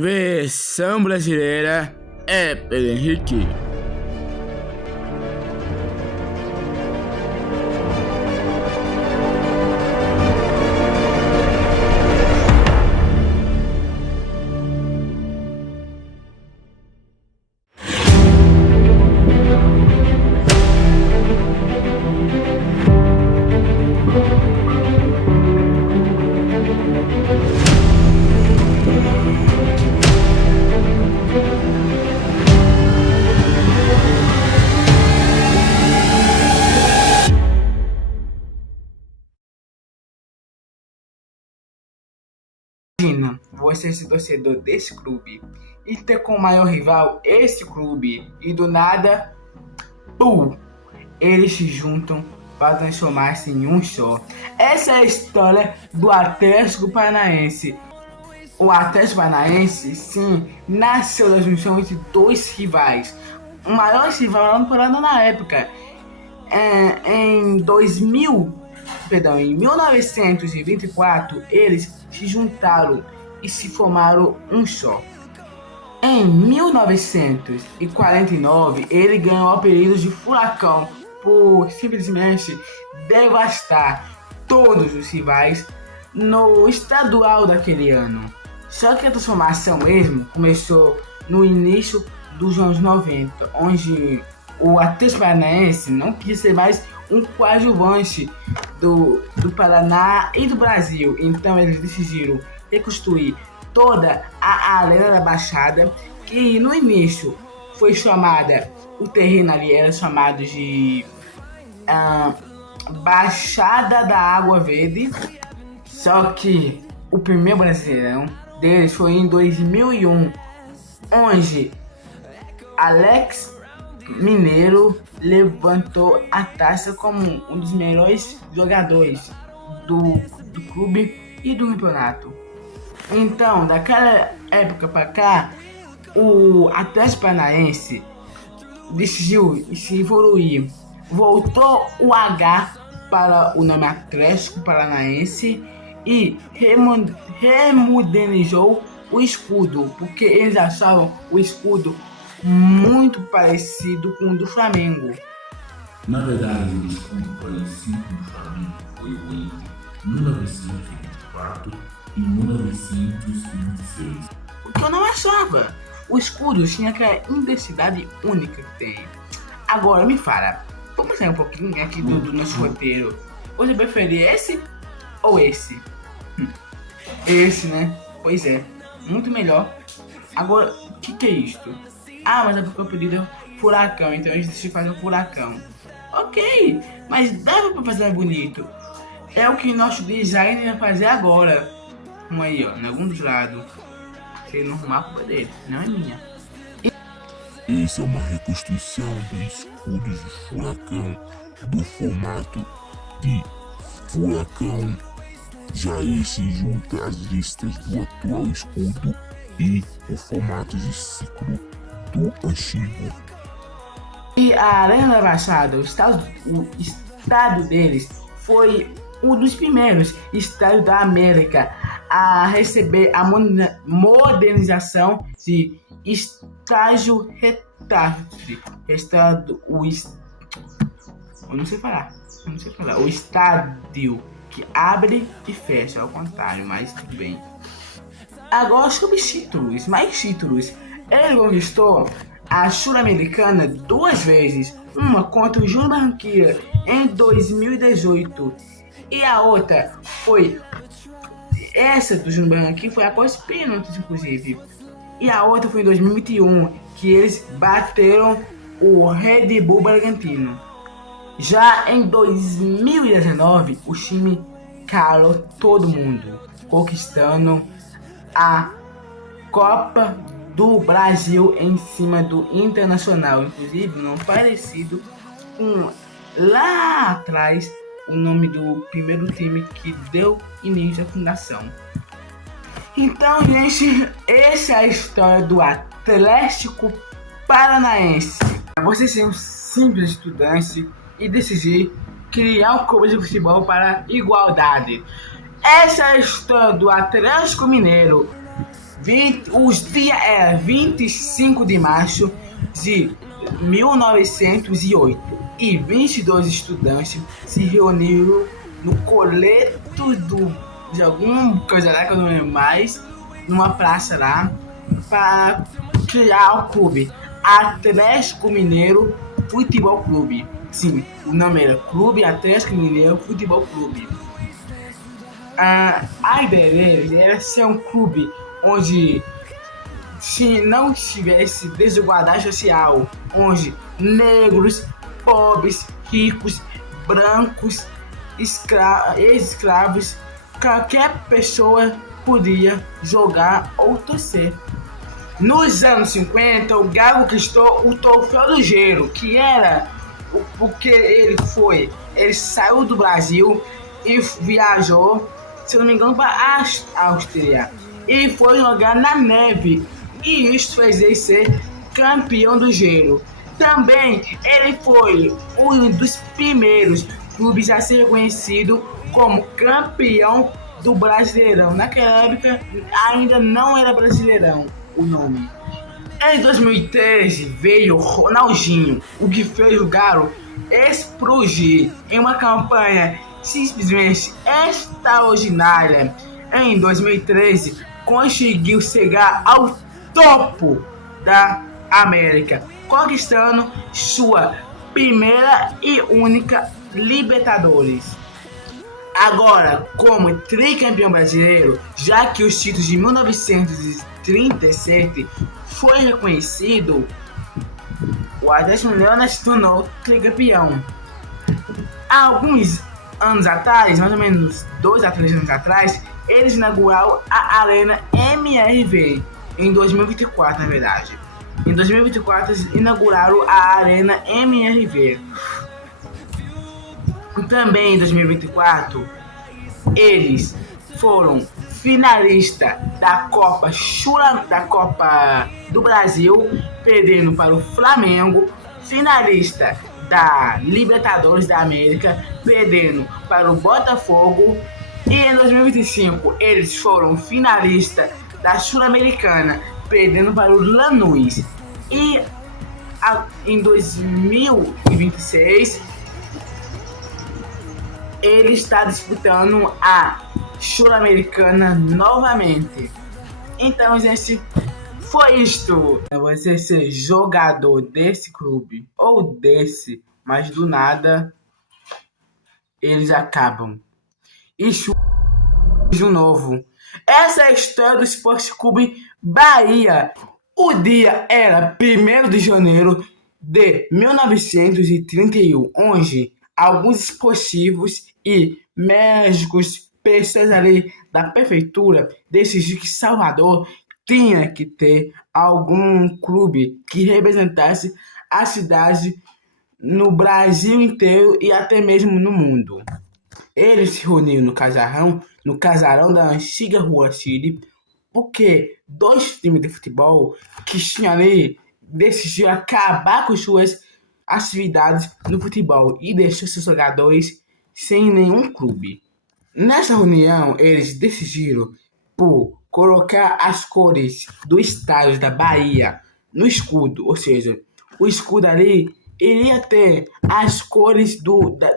Versão brasileira é Pedro Henrique. Imagina você ser torcedor desse clube e ter como maior rival esse clube e do nada, eles se juntam para transformar-se em um só. Essa é a história do Atlético Paranaense. O Atlético Paranaense, sim, nasceu da junção entre dois rivais. O maior rival era no Paraná na época. Em 1924, eles se juntaram e se formaram um só. Em 1949, ele ganhou o apelido de Furacão por simplesmente devastar todos os rivais no estadual daquele ano. Só que a transformação mesmo começou no início dos anos 90, onde o Atlético Paranaense não quis ser mais um coadjuvante do Paraná e do Brasil. Então eles decidiram reconstruir toda a Arena da Baixada, que no início foi chamada, o terreno ali era chamado de Baixada da Água Verde. Só que o primeiro Brasileirão deles foi em 2001, onde Alex Mineiro levantou a taça como um dos melhores jogadores do clube e do campeonato. Então, daquela época para cá, o Atlético Paranaense decidiu se evoluir. Voltou o H para o nome Atlético Paranaense e remodernizou o escudo, porque eles achavam o escudo muito parecido com o do Flamengo. Na verdade, o escudo parecido com o Flamengo foi o entre 1924 e 1926. O que eu não achava. O escudo tinha aquela identidade única que tem. Agora me fala, vamos sair um pouquinho aqui do nosso roteiro. Você prefere esse ou esse? Esse, né? Pois é, muito melhor. Agora, o que é isto? Ah, mas é porque o apelido é Furacão, então a gente decidiu fazer um furacão. Ok, mas dava pra fazer bonito. É o que nosso designer vai fazer agora. Vamos aí, ó, em algum dos lados. Se ele não arrumar, a culpa dele, não é minha. Essa é uma reconstrução do escudo de furacão do formato de furacão. Já esse junta as listas do atual escudo e o formato de ciclo do antigo. E a Arena da Baixada, o estádio deles foi um dos primeiros estádios da América a receber a modernização de estádio retrátil. Eu não sei falar. O estádio que abre e fecha, ao contrário, mas tudo bem. Agora sobre títulos, mais títulos. Ele conquistou a Sul-Americana 2 vezes, uma contra o Júnior Barranquilla em 2018 e a outra foi essa do Júnior Barranquilla foi após pênaltis, inclusive, e a outra foi em 2021, que eles bateram o Red Bull Bragantino. Já em 2019 o time calou todo mundo, conquistando a Copa do Brasil em cima do Internacional, inclusive não parecido com lá atrás o nome do primeiro time que deu início à fundação. Então, gente, essa é a história do Atlético Paranaense. Você ser um simples estudante e decidir criar um clube de futebol para igualdade. Essa é a história do Atlético Mineiro. Os dias eram 25 de março de 1908 e 22 estudantes se reuniram no coleto de alguma coisa lá que eu não lembro mais, numa praça lá, para criar o clube Atlético Mineiro Futebol Clube. Sim, o nome era Clube Atlético Mineiro Futebol Clube. A ideia deles era ser um clube onde se não tivesse desigualdade social, onde negros, pobres, ricos, brancos, ex-escravos, qualquer pessoa podia jogar ou torcer. Nos anos 50, o Galo conquistou o Troféu do Gelo, que era o que ele foi. Ele saiu do Brasil e viajou, se eu não me engano, para a Áustria e foi jogar na neve. E isso fez ele ser campeão do gelo. Também ele foi um dos primeiros clubes a ser reconhecido como campeão do Brasileirão. Naquela época ainda não era Brasileirão o nome. Em 2013 veio Ronaldinho, o que fez o Galo explodir em uma campanha simplesmente extraordinária. Em 2013 conseguiu chegar ao topo da América, conquistando sua primeira e única Libertadores. Agora, como tricampeão brasileiro, já que os títulos de 1937 foi reconhecido, o Atlético Mineiro se tornou tricampeão. Há alguns anos atrás, mais ou menos 2 a 3 anos atrás, eles inauguraram a Arena MRV, em 2024, na verdade. Em 2024, eles inauguraram a Arena MRV. Também em 2024, eles foram finalistas da Copa do Brasil, perdendo para o Flamengo, finalista da Libertadores da América, perdendo para o Botafogo, e em 2025 eles foram finalistas da Sul-Americana, perdendo para o Lanús. E em 2026 ele está disputando a Sul-Americana novamente. Então, gente, foi isto. Você ser jogador desse clube ou desse, mas do nada eles acabam. E de novo. Essa é a história do Esporte Clube Bahia. O dia era 1º de janeiro de 1931, onde alguns esportivos e médicos, pessoas ali da prefeitura, decidiram que Salvador tinha que ter algum clube que representasse a cidade no Brasil inteiro e até mesmo no mundo. Eles se reuniram no casarão da antiga Rua Chile, porque 2 times de futebol que tinham ali decidiram acabar com suas atividades no futebol e deixou seus jogadores sem nenhum clube. Nessa reunião, eles decidiram por colocar as cores do estado da Bahia no escudo, ou seja, o escudo ali iria ter as cores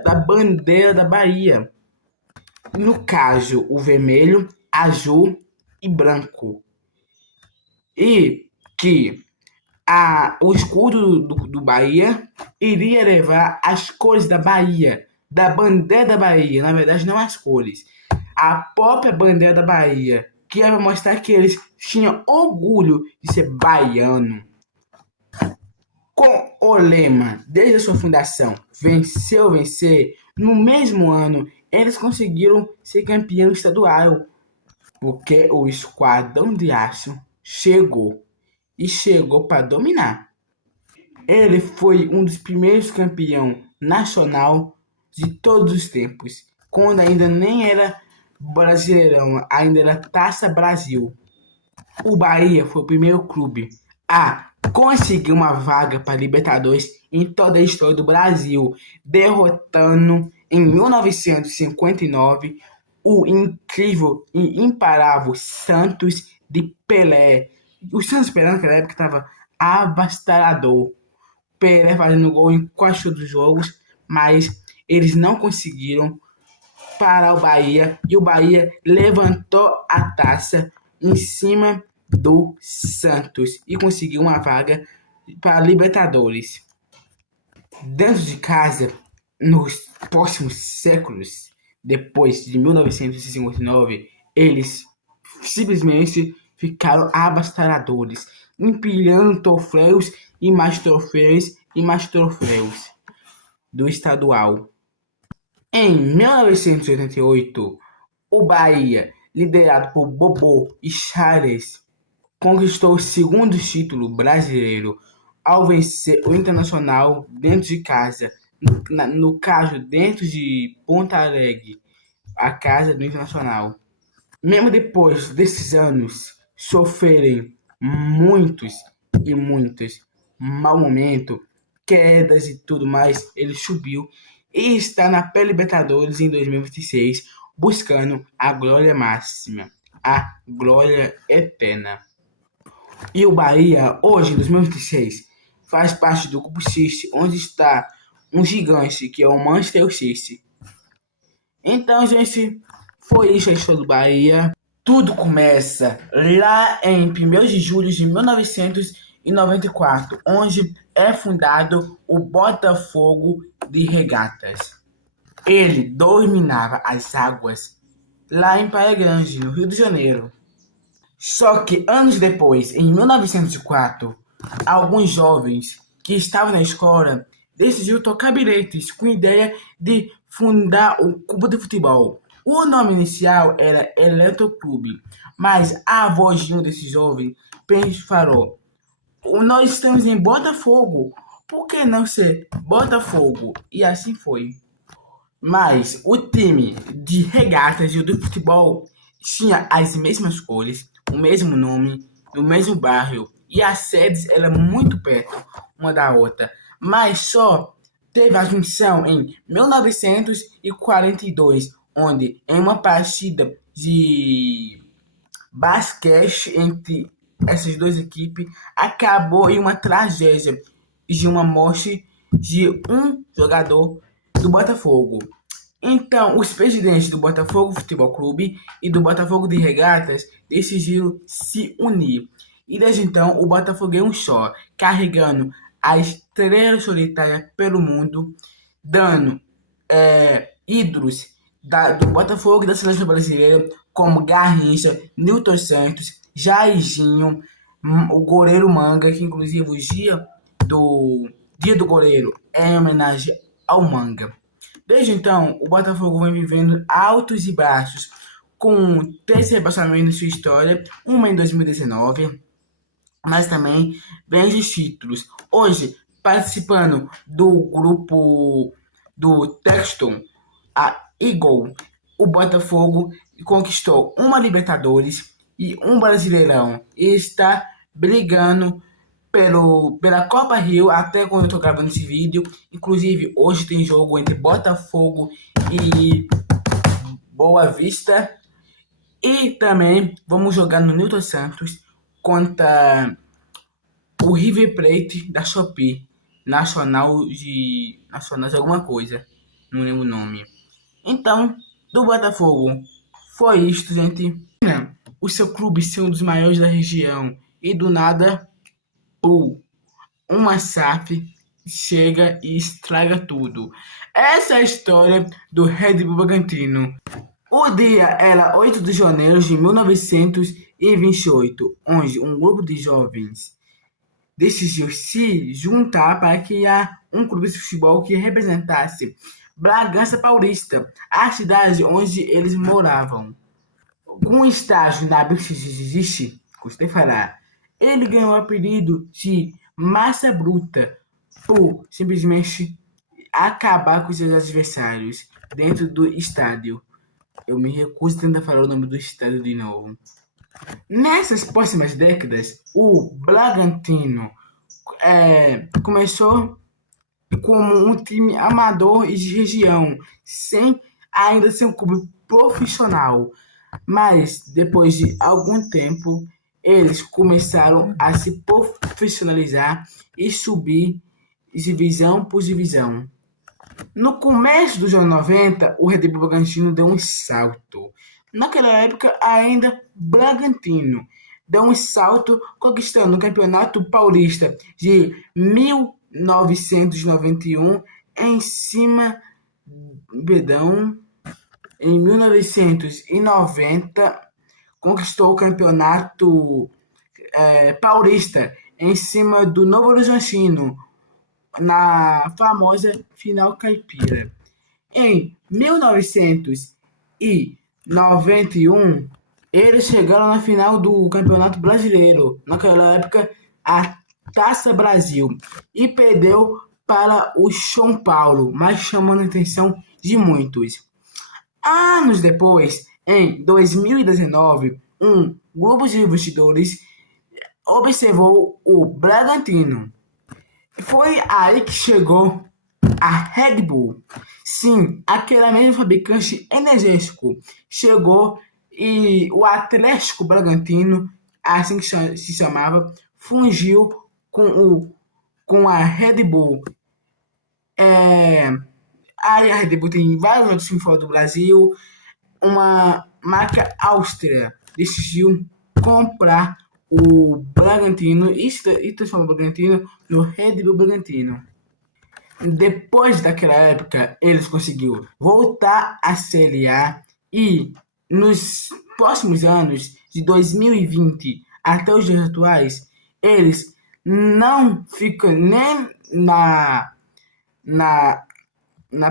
da bandeira da Bahia. No caso, o vermelho, azul e branco. E que o escudo do Bahia iria levar as cores da Bahia, da bandeira da Bahia, na verdade não as cores, a própria bandeira da Bahia, que ia mostrar que eles tinham orgulho de ser baiano. Com o lema, desde a sua fundação, vencer, no mesmo ano eles conseguiram ser campeão estadual, porque o Esquadrão de Aço chegou para dominar. Ele foi um dos primeiros campeões nacional de todos os tempos, quando ainda nem era Brasileirão, ainda era Taça Brasil. O Bahia foi o primeiro clube a conseguir uma vaga para Libertadores em toda a história do Brasil, derrotando em 1959 o incrível e imparável Santos de Pelé. O Santos Pelé naquela época estava avassalador. Pelé fazendo gol em quase todos os jogos, mas eles não conseguiram parar o Bahia e o Bahia levantou a taça em cima do Santos e conseguiu uma vaga para a Libertadores. Dentro de casa, nos próximos séculos, depois de 1959, eles simplesmente ficaram avassaladores, empilhando troféus e mais troféus e mais troféus do estadual. Em 1988, o Bahia, liderado por Bobô e Charles, conquistou o segundo título brasileiro ao vencer o Internacional dentro de casa, no caso dentro de Ponta Alegre, a casa do Internacional. Mesmo depois desses anos sofrerem muitos e muitos mau momentos, quedas e tudo mais, ele subiu e está na pré-Libertadores em 2026, buscando a glória máxima, a glória eterna. E o Bahia, hoje, em 2026, faz parte do Grupo City, onde está um gigante, que é o Manchester City. Então, gente, foi isso a história do Bahia. Tudo começa lá em 1º de julho de 1994, onde é fundado o Botafogo de Regatas. Ele dominava as águas lá em Praia Grande, no Rio de Janeiro. Só que anos depois, em 1904, alguns jovens que estavam na escola decidiram tocar bilhetes com a ideia de fundar o clube de futebol. O nome inicial era Eletroclube, mas a voz de um desses jovens falou: nós estamos em Botafogo, por que não ser Botafogo? E assim foi. Mas o time de regatas e do futebol tinha as mesmas cores, o mesmo nome, no mesmo bairro, e as sedes eram muito perto uma da outra, mas só teve a junção em 1942, onde em uma partida de basquete entre essas duas equipes acabou em uma tragédia de uma morte de um jogador do Botafogo. Então, os presidentes do Botafogo Futebol Clube e do Botafogo de Regatas decidiram se unir. E desde então, o Botafogo é um só, carregando a estrela solitária pelo mundo, dando ídolos do Botafogo e da seleção brasileira, como Garrincha, Nilton Santos, Jairzinho, o goleiro Manga, que inclusive o dia do goleiro é em homenagem ao Manga. Desde então, o Botafogo vem vivendo altos e baixos, com 3 rebaixamentos em sua história, uma em 2019, mas também grandes títulos. Hoje, participando do grupo do Texton, a Eagle, o Botafogo conquistou uma Libertadores e um Brasileirão e está brigando pela Copa Rio até quando eu tô gravando esse vídeo. Inclusive, hoje tem jogo entre Botafogo e Boa Vista. E também vamos jogar no Nilton Santos contra o River Plate da Shopee. Nacional de alguma coisa. Não lembro o nome. Então, do Botafogo, foi isso, gente. O seu clube ser um dos maiores da região e do nada, uma SAF chega e estraga tudo. Essa é a história do Red Bull Bragantino. O dia era 8 de janeiro de 1928, onde um grupo de jovens decidiu se juntar para criar um clube de futebol que representasse Bragança Paulista, a cidade onde eles moravam. Com um estágio na BXX, gostei de falar, ele ganhou o apelido de Massa Bruta por simplesmente acabar com seus adversários dentro do estádio. Eu me recuso a tentar falar o nome do estádio de novo. Nessas próximas décadas, o Bragantino começou como um time amador e de região, sem ainda ser um clube profissional. Mas, depois de algum tempo, eles começaram a se profissionalizar e subir divisão por divisão. No começo dos anos 90, o Red Bull Bragantino deu um salto. Naquela época, ainda Bragantino deu um salto conquistando o Campeonato Paulista de 1991 em cima, perdão, em 1990 conquistou o Campeonato Paulista em cima do Novo Horizontino na famosa final caipira. Em 1991, eles chegaram na final do Campeonato Brasileiro, naquela época a Taça Brasil, e perdeu para o São Paulo, mas chamando a atenção de muitos. Anos depois, em 2019, um grupo de investidores observou o Bragantino. Foi aí que chegou a Red Bull. Sim, aquele mesmo fabricante energético chegou e o Atlético Bragantino, assim que se chamava, fungiu com a Red Bull. Aí a Red Bull tem vários outros times fora do Brasil. Uma marca Áustria decidiu comprar o Bragantino e transformar o Bragantino no Red Bull Bragantino. Depois daquela época, eles conseguiram voltar à Série A e nos próximos anos, de 2020 até os dias atuais, eles não ficam nem na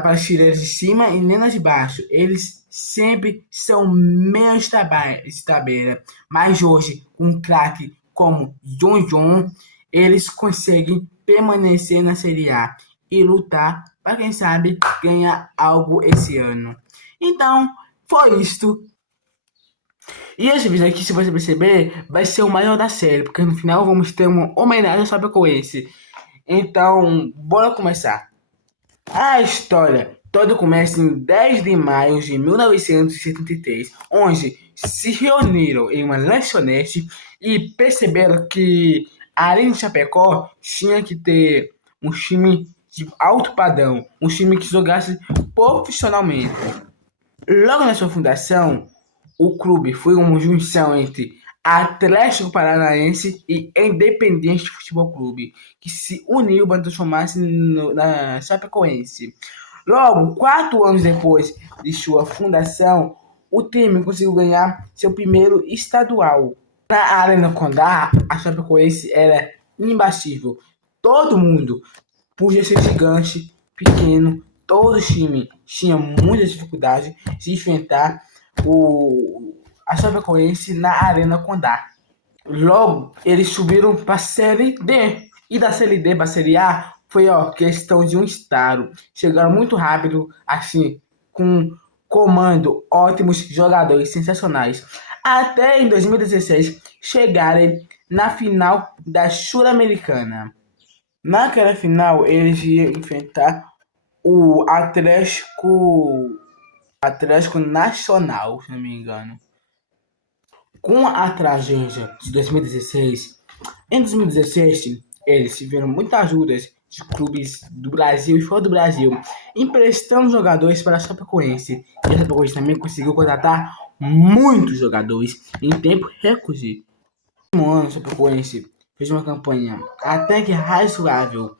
prateleira de cima e nem na de baixo. Eles sempre são meio de tabela. Mas hoje, com um craque como John, eles conseguem permanecer na Série A e lutar para, quem sabe, ganhar algo esse ano. Então, foi isto. E esse vídeo aqui, se você perceber, vai ser o maior da série, porque no final vamos ter uma homenagem ao Chapecoense. Então, bora começar. A história toda começa em 10 de maio de 1973, onde se reuniram em uma lanchonete e perceberam que, além de Chapecó, tinha que ter um time de alto padrão, um time que jogasse profissionalmente. Logo na sua fundação, o clube foi uma junção entre Atlético Paranaense e Independente Futebol Clube, que se uniu para transformar-se na Chapecoense. Logo, 4 anos depois de sua fundação, o time conseguiu ganhar seu primeiro estadual. Na Arena Condá, a Chapecoense era imbatível. Todo mundo podia ser gigante, pequeno, todo time tinha muita dificuldade de enfrentar a Chapecoense na Arena Condá. Logo, eles subiram para a Série D. E da Série D para a Série A foi questão de um estado. Chegaram muito rápido, assim, com comando, ótimos jogadores sensacionais. Até em 2016 chegarem na final da Sul-Americana. Naquela final, eles iam enfrentar o Atlético Nacional, se não me engano. Com a tragédia de 2016, em 2017, eles tiveram muitas ajudas de clubes do Brasil e fora do Brasil, emprestando jogadores para a Chapecoense. E a Chapecoense também conseguiu contratar muitos jogadores em tempo recorde. No ano, a Chapecoense fez uma campanha até que razoável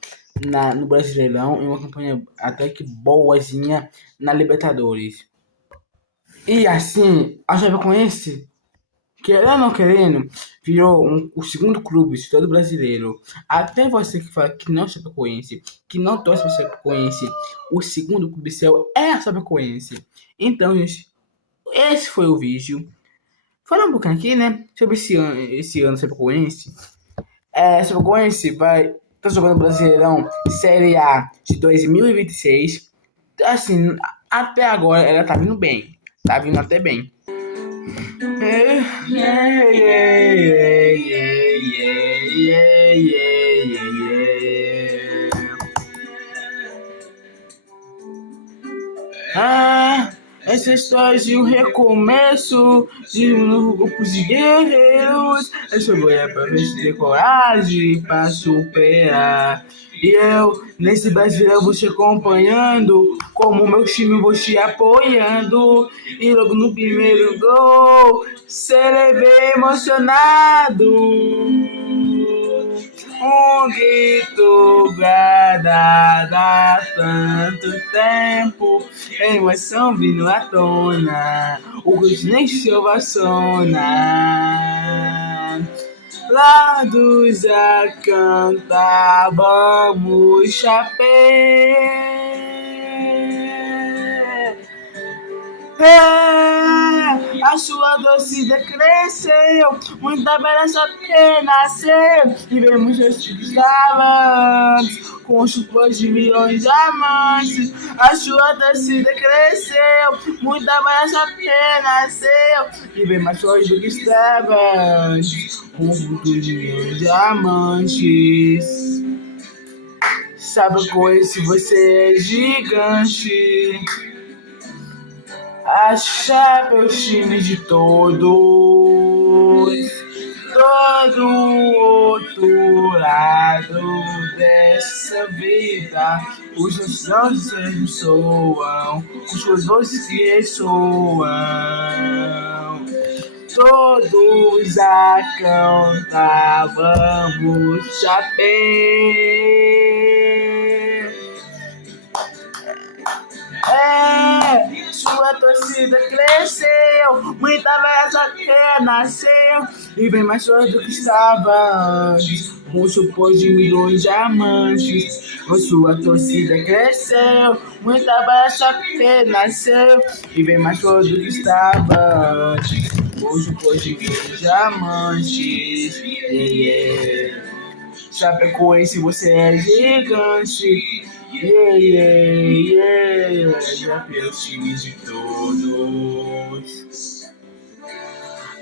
no Brasileirão e uma campanha até que boazinha na Libertadores. E assim, a Chapecoense, querendo ou não querendo, virou o segundo clube de todo brasileiro. Até você que fala que não é Chapecoense, que não torce para Chapecoense, o segundo clube seu é a Chapecoense. Então, gente, esse foi o vídeo. Falando um pouquinho aqui, né, sobre esse ano Chapecoense. Chapecoense vai estar jogando Brasileirão Série A de 2026. Assim, até agora ela tá vindo bem. Tá vindo até bem. Essa história de um recomeço de um novo grupo de guerreiros. Essa é pra ver se tem coragem pra superar. E eu, nesse Brasileiro, vou te acompanhando, como meu time vou te apoiando. E logo no primeiro gol, serei bem emocionado. Um grito guardado há tanto tempo, emoção vindo à tona, o grito nem se ovaciona. Lados a cantar, vamos chapéu. A sua torcida cresceu, muita bela só que nasceu. E vemos os talentos com chupas de milhões de amantes. A sua torcida cresceu, muita bela só que nasceu. E vemos mais forte do que estava antes, com futuro de milhões de amantes. Sabe coisa se você é gigante. Achar pelos times de todos, todo outro lado dessa vida. Os nossos santos soam, os coisas que ressoam, todos a cantar, vamos chapéu. Sua torcida cresceu, muita velha que nasceu e vem mais forte do que estava antes, com supor de milhões de amantes. Sua torcida cresceu, muita velha que nasceu e vem mais forte do que estava antes, com supor de milhões de amantes. Chapecoense, você é gigante. Já pelos times de todos.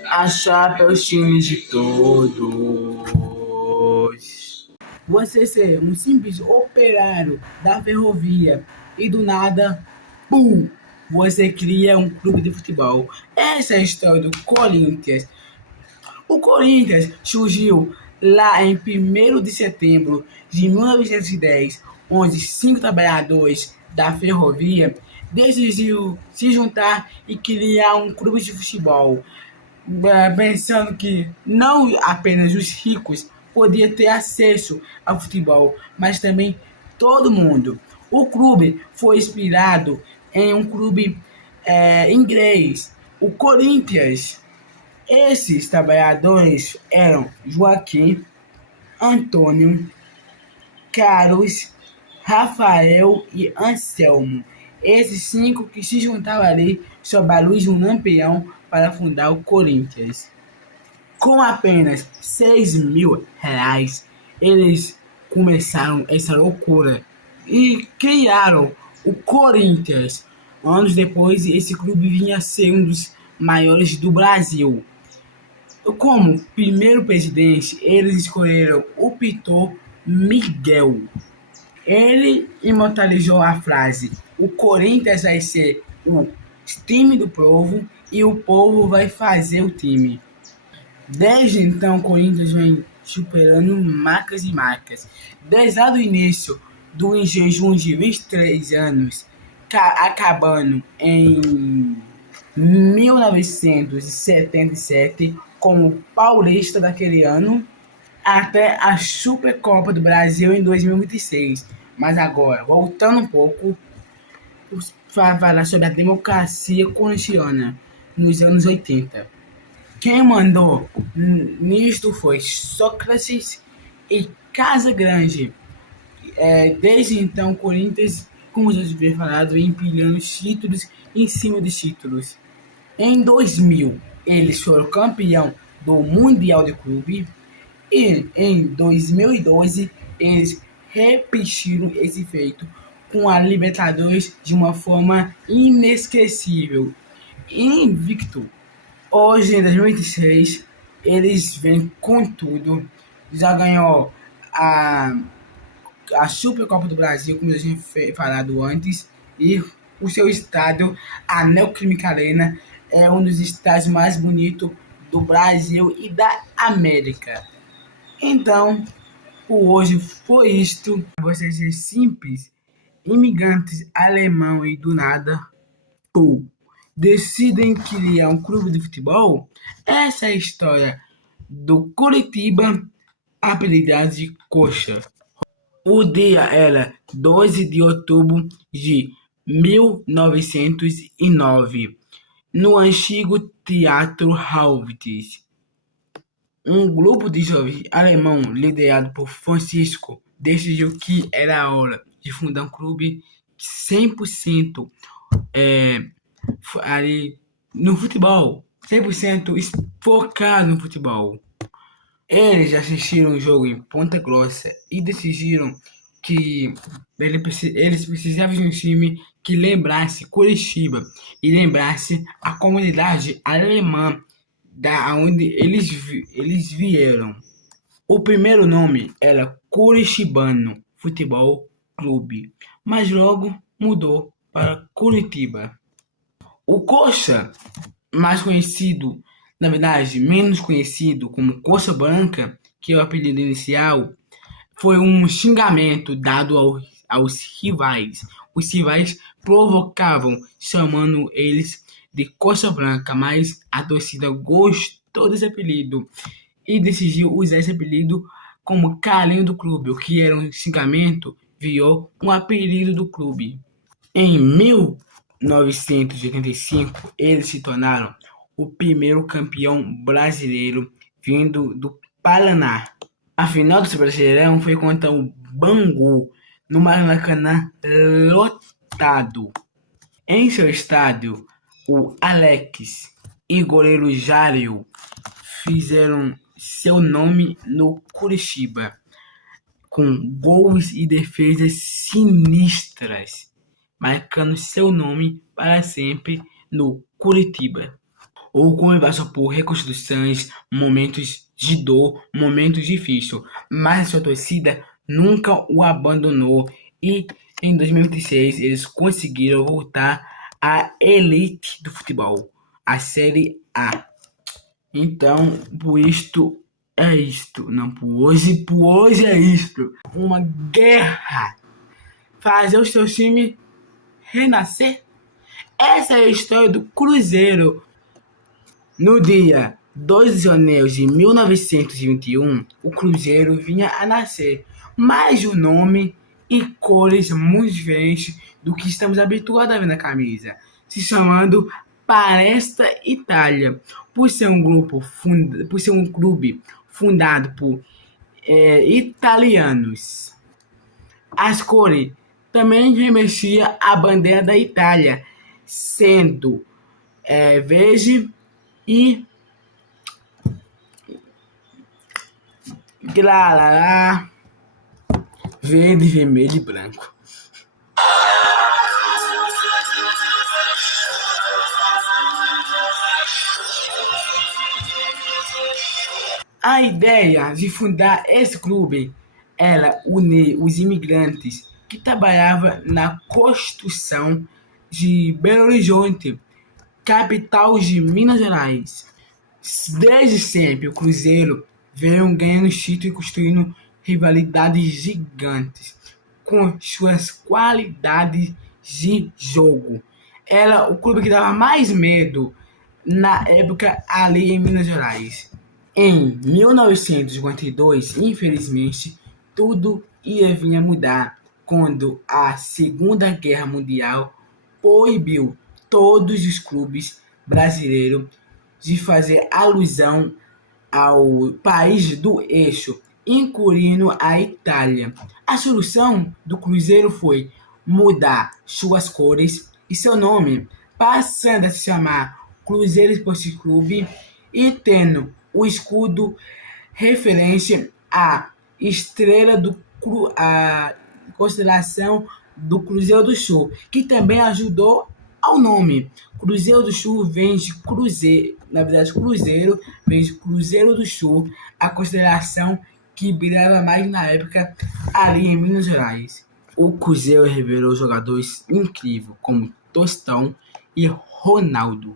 Achar pelos times de todos. Você ser um simples operário da ferrovia e do nada, pum, você cria um clube de futebol. Essa é a história do Corinthians. O Corinthians surgiu lá em 1º de setembro de 1910, onde 5 trabalhadores da ferrovia decidiram se juntar e criar um clube de futebol, pensando que não apenas os ricos podiam ter acesso ao futebol, mas também todo mundo. O clube foi inspirado em um clube inglês, o Corinthians. Esses trabalhadores eram Joaquim, Antônio, Carlos, Rafael e Anselmo. Esses 5 que se juntaram ali sob a luz de um lampião para fundar o Corinthians. Com apenas R$6.000, eles começaram essa loucura e criaram o Corinthians. Anos depois, esse clube vinha a ser um dos maiores do Brasil. Como primeiro presidente, eles escolheram o pintor Miguel. Ele imortalizou a frase: o Corinthians vai ser o time do povo e o povo vai fazer o time. Desde então, o Corinthians vem superando marcas e marcas. Desde lá do início do jejum de 23 anos, acabando em 1977 como paulista daquele ano, até a Supercopa do Brasil em 2026. Mas agora, voltando um pouco, para falar sobre a democracia corintiana nos anos 80. Quem mandou nisto foi Sócrates e Casagrande. Desde então, o Corinthians, como já havia falado, vem empilhando títulos em cima de títulos. Em 2000, eles foram campeão do Mundial de Clube e em 2012 eles repetiram esse feito com a Libertadores de uma forma inesquecível. Invicto. Hoje, em 2026, eles vêm com tudo. Já ganhou a Supercopa do Brasil, como eu já tinha falado antes, e o seu estádio, a Neoquímica Arena, é um dos estádios mais bonitos do Brasil e da América. Então, por hoje foi isto. Vocês é simples, imigrantes alemão e do nada, pô, decidem criar um clube de futebol. Essa é a história do Coritiba, apelidado de Coxa. O dia era 12 de outubro de 1909, no antigo Teatro Hauptmann. Um grupo de jovens alemão liderado por Francisco decidiu que era a hora de fundar um clube 100% ali no futebol, 100% focado no futebol. Eles assistiram o jogo em Ponta Grossa e decidiram que eles precisavam de um time que lembrasse Curitiba e lembrasse a comunidade alemã da onde eles vieram. O primeiro nome era Curitibano Futebol Clube, mas logo mudou para Curitiba. O Coxa, mais conhecido, na verdade, menos conhecido como Coxa Branca, que é o apelido inicial, foi um xingamento dado aos rivais. Os rivais provocavam, chamando eles de Coxa Branca, mas a torcida gostou desse apelido e decidiu usar esse apelido como carinho do clube, o que era um xingamento virou um apelido do clube. Em 1985, eles se tornaram o primeiro campeão brasileiro vindo do Paraná. A final do Brasileirão foi contra o Bangu, no Maracanã lotado. Em seu estádio, o Alex e goleiro Jário fizeram seu nome no Curitiba, com gols e defesas sinistras, marcando seu nome para sempre no Curitiba. O clube passou por reconstruções, momentos de dor, momentos difíceis, mas sua torcida nunca o abandonou e em 2026 eles conseguiram voltar à elite do futebol, a Série A. Então, por isto é isto. Não, por hoje é isto. Uma guerra. Fazer o seu time renascer. Essa é a história do Cruzeiro. No dia 2 de janeiro de 1921, o Cruzeiro vinha a nascer, mas o nome e cores muito diferentes do que estamos habituados a ver na camisa, se chamando Palestra Itália, por ser um clube fundado por italianos. As cores também remetia à bandeira da Itália, sendo verde e verde, vermelho e branco. A ideia de fundar esse clube era unir os imigrantes que trabalhavam na construção de Belo Horizonte, capital de Minas Gerais. Desde sempre, o Cruzeiro veio ganhando títulos e construindo rivalidades gigantes com suas qualidades de jogo. Era o clube que dava mais medo na época ali em Minas Gerais. Em 1952, infelizmente, tudo ia vir a mudar quando a Segunda Guerra Mundial proibiu todos os clubes brasileiros de fazer alusão ao país do eixo, incluindo a Itália. A solução do Cruzeiro foi mudar suas cores e seu nome, passando a se chamar Cruzeiro Esporte Clube e tendo o escudo referente à estrela a constelação do Cruzeiro do Sul, que também ajudou ao nome. Cruzeiro do Sul vem de cruzeiro, na verdade Cruzeiro vem de Cruzeiro do Sul, a constelação que brilhava mais na época ali em Minas Gerais. O Cruzeiro revelou jogadores incríveis como Tostão e Ronaldo.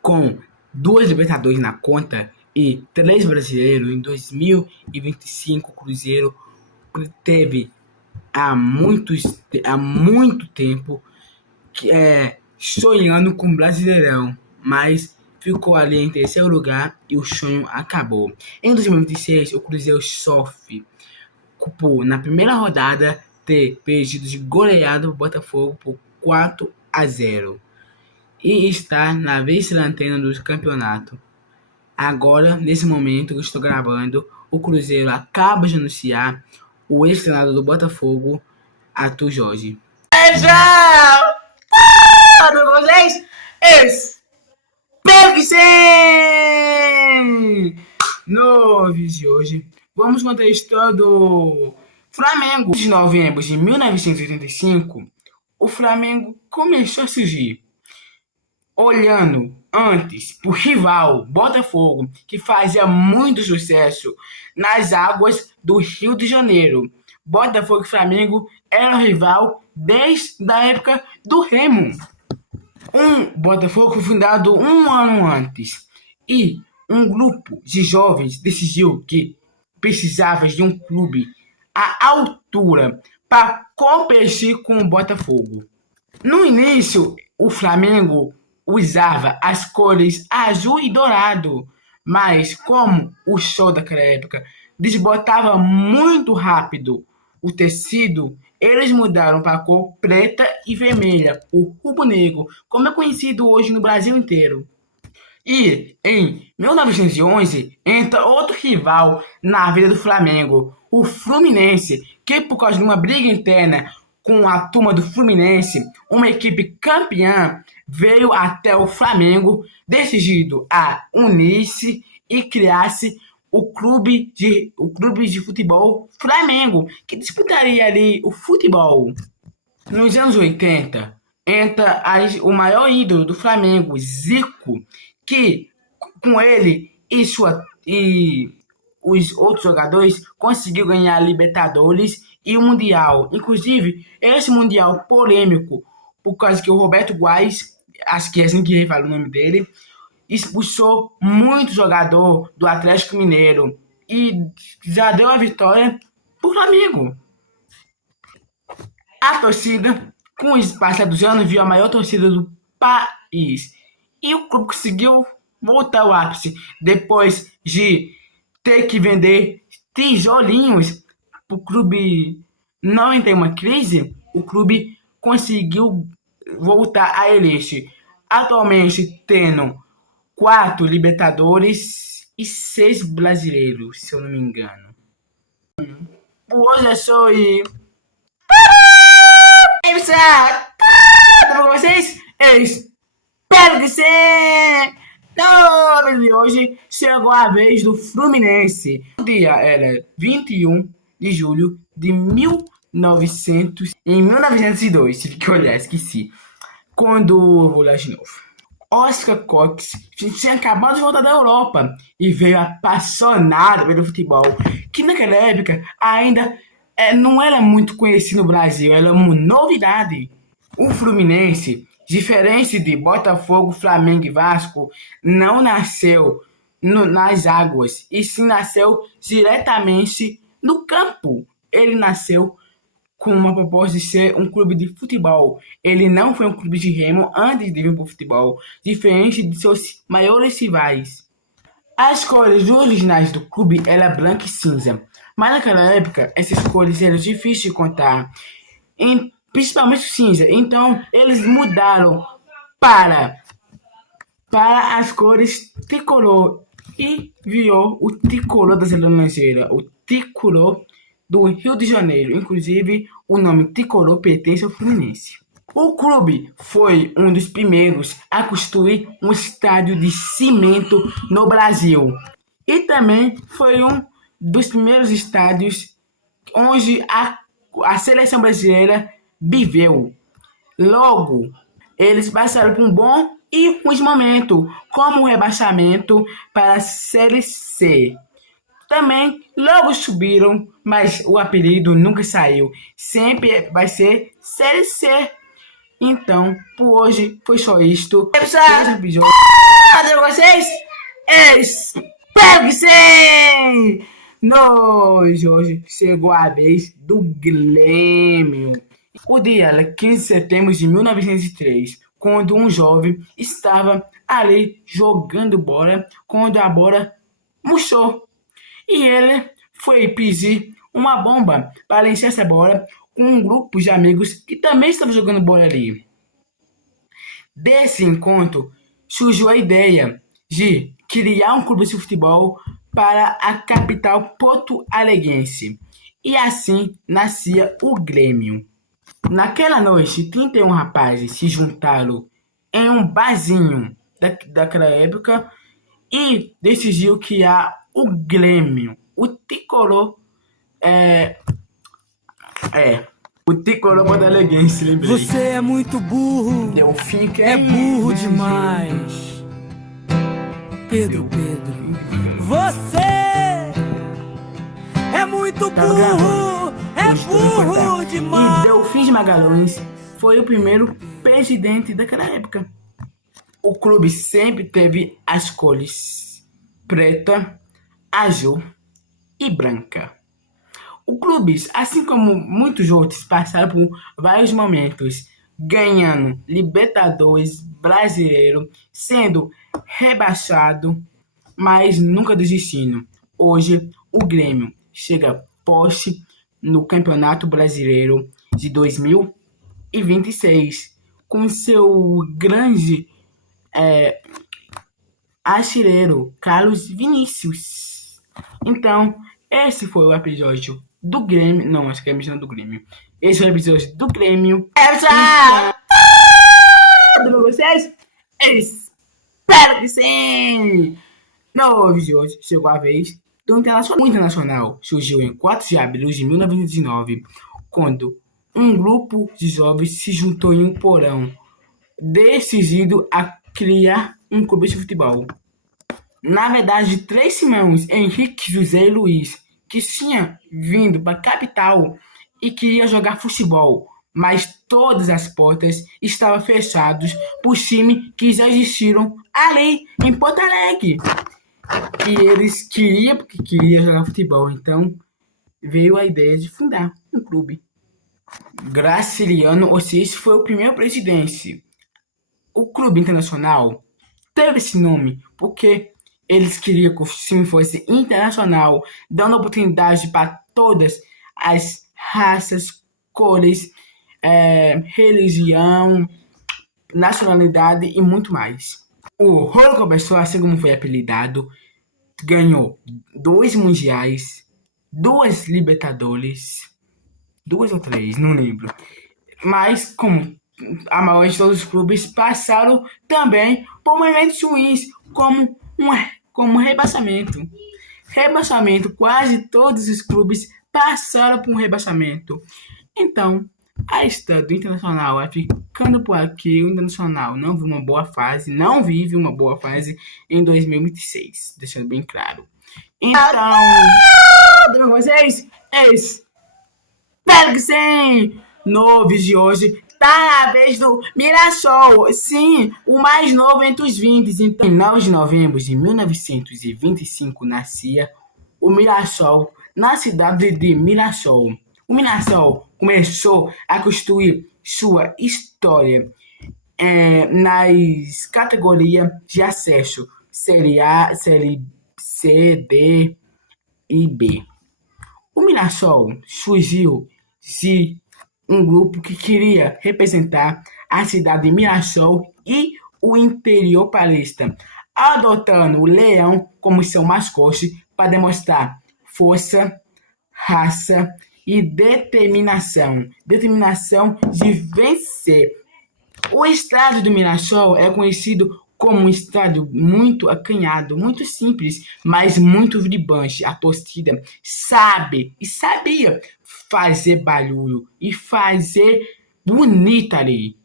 Com 2 Libertadores na conta e 3 brasileiros, em 2025 o Cruzeiro teve há muito tempo sonhando com o Brasileirão, mas ficou ali em terceiro lugar e o sonho acabou. Em 2026, o Cruzeiro sofre por, na primeira rodada, ter perdido de goleado o Botafogo por 4-0 e está na vice-lanterna do campeonato. Agora, nesse momento que eu estou gravando, o Cruzeiro acaba de anunciar o ex-treinador do Botafogo, Arthur Jorge. Já! Para vocês, espero que sim! No vídeo de hoje, vamos contar a história do Flamengo. De novembro de 1985, o Flamengo começou a surgir, olhando antes pro rival Botafogo, que fazia muito sucesso nas águas do Rio de Janeiro. Botafogo e Flamengo eram rival desde a época do Remo. Botafogo foi fundado um ano antes e um grupo de jovens decidiu que precisava de um clube à altura para competir com o Botafogo. No início, o Flamengo usava as cores azul e dourado, mas como o sol daquela época desbotava muito rápido o tecido, eles mudaram para a cor preta e vermelha, o rubro-negro, como é conhecido hoje no Brasil inteiro. E em 1911 entra outro rival na vida do Flamengo, o Fluminense, que por causa de uma briga interna com a turma do Fluminense, uma equipe campeã, veio até o Flamengo decidido a unir-se e criar-se o clube de futebol Flamengo, que disputaria ali o futebol. Nos anos 80, entra o maior ídolo do Flamengo, Zico, que com ele e os outros jogadores conseguiu ganhar a Libertadores e o Mundial. Inclusive, esse Mundial polêmico, por causa que o Roberto Guáiz, acho que é assim que fala o nome dele, expulsou muito jogador do Atlético Mineiro e já deu a vitória pro Flamengo. A torcida, com o passar dos anos, viu a maior torcida do país. E o clube conseguiu voltar ao ápice depois de ter que vender tijolinhos para o clube não entrar em uma crise. O clube conseguiu voltar a elite, atualmente tendo 4 Libertadores e 6 brasileiros, se eu não me engano. Hoje é só e para vocês, espero que sim! No vídeo de hoje chegou a vez do Fluminense. O dia era 21 de julho de 1902, tive que olhar, esqueci. Quando, vou lá de novo. Oscar Cox tinha acabado de voltar da Europa e veio apaixonado pelo futebol, que naquela época ainda não era muito conhecido no Brasil, era uma novidade. O Fluminense, diferente de Botafogo, Flamengo e Vasco, não nasceu nas águas, e sim nasceu diretamente no campo. Ele nasceu com uma proposta de ser um clube de futebol. Ele não foi um clube de remo antes de vir para o futebol, diferente de seus maiores rivais. As cores originais do clube eram branco e cinza, mas naquela época essas cores eram difíceis de contar, principalmente cinza. Então eles mudaram para as cores tricolor e virou o tricolor das Laranjeiras, o tricolor do Rio de Janeiro. Inclusive, o nome tricolor pertence ao Fluminense. O clube foi um dos primeiros a construir um estádio de cimento no Brasil. E também foi um dos primeiros estádios onde a seleção brasileira viveu. Logo, eles passaram por um bom e ruim momento, como o rebaixamento para a Série C. Também logo subiram, mas o apelido nunca saiu. Sempre vai ser Série C. Então, por hoje foi só isto. Esse episódio. Cadê vocês? Espero que sim! Nós hoje chegou a vez do Grêmio. O dia era 15 de setembro de 1903, quando um jovem estava ali jogando bola, quando a bola murchou. E ele foi pedir uma bomba para encher essa bola com um grupo de amigos que também estavam jogando bola ali. Desse encontro surgiu a ideia de criar um clube de futebol para a capital porto-alegrense. E assim nascia o Grêmio. Naquela noite, 31 rapazes se juntaram em um barzinho daquela época e decidiu criar o Grêmio. O tricolor o tricolor porto-alegrense, lembrei. Você é muito burro, Delfim que é burro isso, demais. Pedro, você é muito Tá burro, gravando. é Hoje tô burro importante. E demais. Delfim de Magalhães foi o primeiro presidente daquela época. O clube sempre teve as cores preta, azul e branca. O clube, assim como muitos outros, passaram por vários momentos, ganhando Libertadores Brasileiro, sendo rebaixado, mas nunca desistindo. Hoje, o Grêmio chega forte no Campeonato Brasileiro de 2026, com seu grande artilheiro, Carlos Vinícius. Então, esse foi o episódio do Grêmio. Não, acho que é a missão do Grêmio. Esse foi o episódio do Grêmio. Tudo bem com vocês? Espero que sim! No vídeo de hoje, chegou a vez do Internacional. O Internacional surgiu em 4 de abril de 1919, quando um grupo de jovens se juntou em um porão, decidido a criar um clube de futebol. Na verdade, 3 irmãos, Henrique, José e Luiz, que tinham vindo para a capital e queria jogar futebol, mas todas as portas estavam fechadas por times que já existiram ali em Porto Alegre. E eles queriam, porque queriam jogar futebol, então veio a ideia de fundar um clube. Graciliano Rossi foi o primeiro presidente. O clube internacional teve esse nome porque eles queriam que o time fosse internacional, dando oportunidade para todas as raças, cores, religião, nacionalidade e muito mais. O Rolo Cobertor, assim como foi apelidado, ganhou 2 mundiais, 2 Libertadores, 2 ou 3, não lembro. Mas, como a maioria de todos os clubes, passaram também por momentos ruins, como rebaixamento. Rebaixamento, quase todos os clubes passaram por um rebaixamento. Então, a história do Internacional é ficando por aqui. O Internacional não vive uma boa fase em 2026, deixando bem claro. Então, tudo bem com vocês? Espero que sim! No vídeo de hoje, tá na vez do Mirassol, sim, o mais novo entre os 20. Então, em 9 de novembro de 1925, nascia o Mirassol na cidade de Mirassol. O Mirassol começou a construir sua história nas categorias de acesso, Série A, Série C, D e B. O Mirassol surgiu de um grupo que queria representar a cidade de Mirassol e o interior paulista, adotando o leão como seu mascote para demonstrar força, raça e determinação de vencer. O estádio do Mirassol é conhecido como um estádio muito acanhado, muito simples, mas muito vibrante. A torcida sabe e sabia fazer barulho e fazer bonito ali.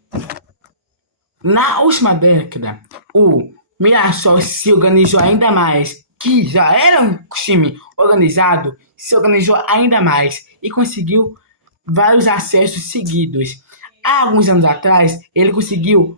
Na última década, o Mirassol se organizou ainda mais, que já era um time organizado, se organizou ainda mais e conseguiu vários acessos seguidos. há alguns anos atrás, ele conseguiu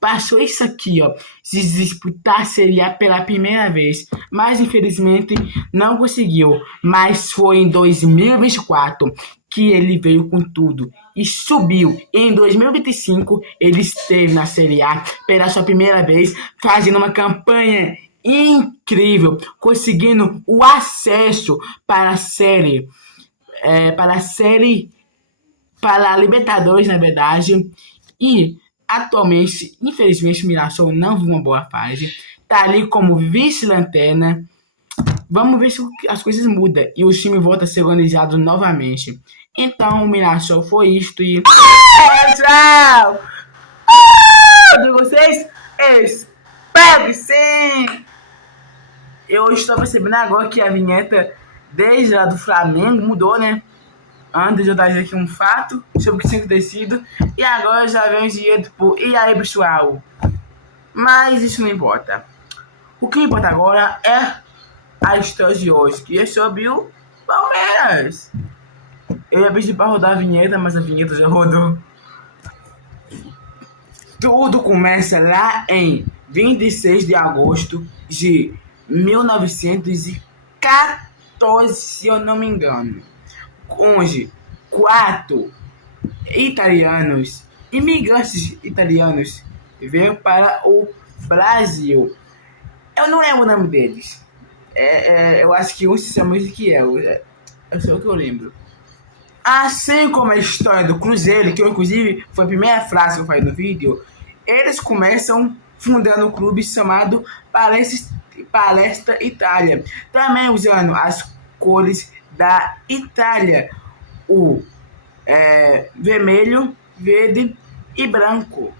passou isso aqui, ó, se disputar a Série A pela primeira vez, mas infelizmente não conseguiu. Mas foi em 2024 que ele veio com tudo e subiu. Em 2025 ele esteve na Série A pela sua primeira vez, fazendo uma campanha incrível, conseguindo o acesso para a série, para a Libertadores, na verdade. E atualmente, infelizmente, o Mirassol não viu uma boa fase. Tá ali como vice-lanterna. Vamos ver se as coisas mudam e o time volta a ser organizado novamente. Então, o Mirassol foi isto e... Tchau! De vocês, espero sim! Eu estou percebendo agora que a vinheta, desde lá do Flamengo, mudou, né? Antes eu dar aqui um fato sobre o que tinha acontecido. E agora já vem o dinheiro, tipo, e aí, pessoal? Mas isso não importa. O que importa agora é a história de hoje, que é sobre o Palmeiras. Eu ia pedir pra rodar a vinheta, mas a vinheta já rodou. Tudo começa lá em 26 de agosto de 1914, se eu não me engano, onde 4 imigrantes italianos veio para o Brasil. Eu não lembro o nome deles. Eu acho que um se chama Ezequiel. É só o que eu lembro. Assim como a história do Cruzeiro, que inclusive foi a primeira frase que eu falei no vídeo, eles começam fundando um clube chamado Palestra Itália, também usando as cores da Itália, o vermelho, verde e branco.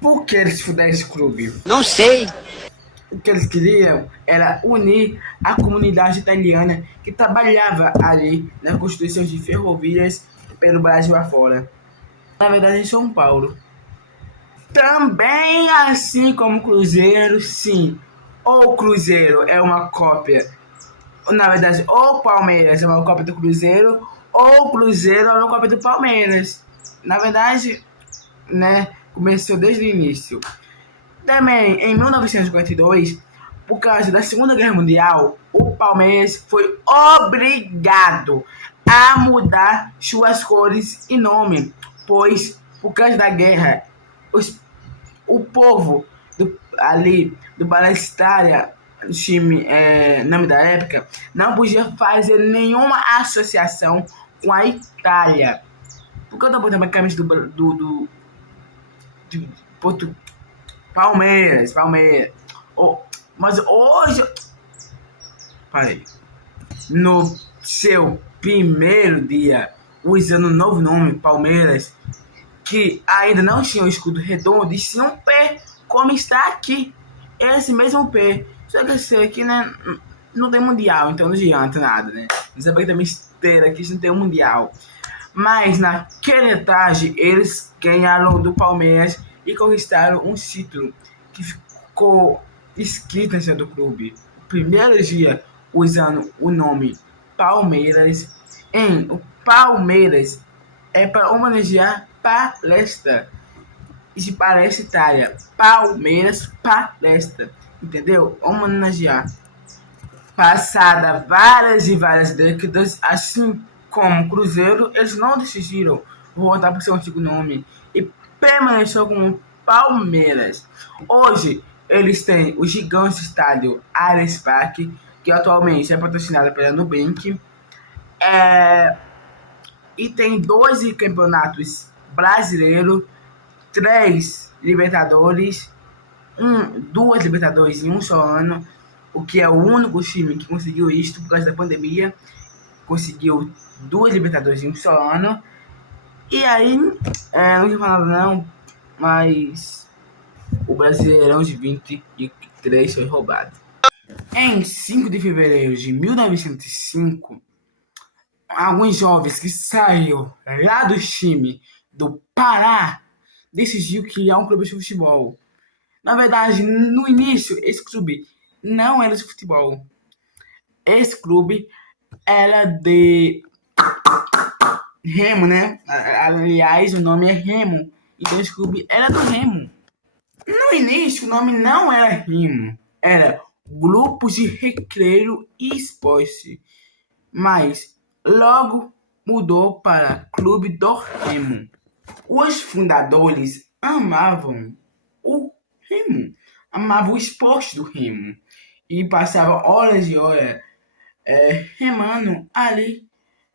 Por que eles fundaram esse clube? Não sei. O que eles queriam era unir a comunidade italiana que trabalhava ali na construção de ferrovias pelo Brasil afora. Na verdade, em São Paulo. Também, assim como o Cruzeiro, sim. O Cruzeiro é uma cópia. Na verdade, o Palmeiras é uma cópia do Cruzeiro, ou o Cruzeiro é uma cópia do Palmeiras. Na verdade, né, começou desde o início. Também, em 1952, por causa da Segunda Guerra Mundial, o Palmeiras foi obrigado a mudar suas cores e nome, pois, por causa da guerra, o povo do Palestina, o time, nome da época, não podia fazer nenhuma associação com a Itália. Por que eu tô botando a camisa do Palmeiras. Mas hoje... Parei. No seu primeiro dia, usando o novo nome, Palmeiras, que ainda não tinha o escudo redondo, e sim um P, como está aqui. Esse mesmo P. Só que esse aqui, né, não tem mundial, então não adianta nada, né? Não sabe que tem esteira aqui, não tem um mundial. Mas naquela etagem, eles ganharam do Palmeiras e conquistaram um título que ficou escrito na história do clube. Primeiro dia usando o nome Palmeiras. O Palmeiras é para homenagear Palestra. De Palestra Itália. Palmeiras, Palestra. Entendeu? Homenagear. Passada várias e várias décadas, assim como Cruzeiro, eles não decidiram voltar para o seu antigo nome e permaneceu como Palmeiras. Hoje, eles têm o gigante estádio Allianz Parque, que atualmente é patrocinado pela Nubank, e tem 12 campeonatos brasileiros, 3 Libertadores, 2 Libertadores em um só ano, o que é o único time que conseguiu isso por causa da pandemia. Conseguiu 2 Libertadores em um só ano. E aí, não vou falar nada não, mas o Brasileirão de 23 foi roubado. Em 5 de fevereiro de 1905, alguns jovens que saíram lá do time do Pará decidiu criar um clube de futebol. Na verdade, no início, esse clube não era de futebol. Esse clube era de Remo, né? Aliás, o nome é Remo. Então esse clube era do Remo. No início, o nome não era Remo. Era Grupos de Recreio e Esporte. Mas logo mudou para Clube do Remo. Os fundadores amavam o Remo. Amavam o esporte do Remo. E passavam horas e horas remando ali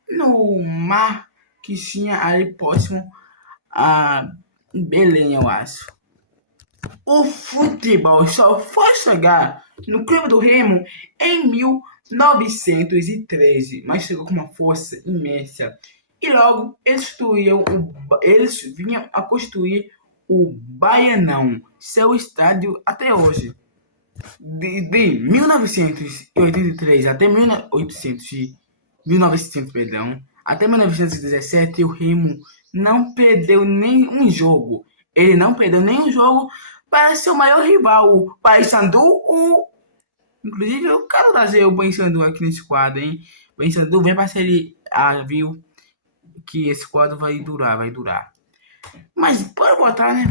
no mar que tinha ali próximo a Belém, eu acho. O futebol só foi chegar no Clube do Remo em 1913, mas chegou com uma força imensa. E logo eles vinham a construir o Baianão, seu estádio até hoje. De 1983 até 1900, perdão, até 1917, o Remo não perdeu nenhum jogo. Ele não perdeu nenhum jogo para seu maior rival, o Paysandu. Inclusive, eu quero trazer o Paysandu aqui nesse quadro, hein? O Paysandu vem para ser viu que esse quadro vai durar. Mas, para voltar, né?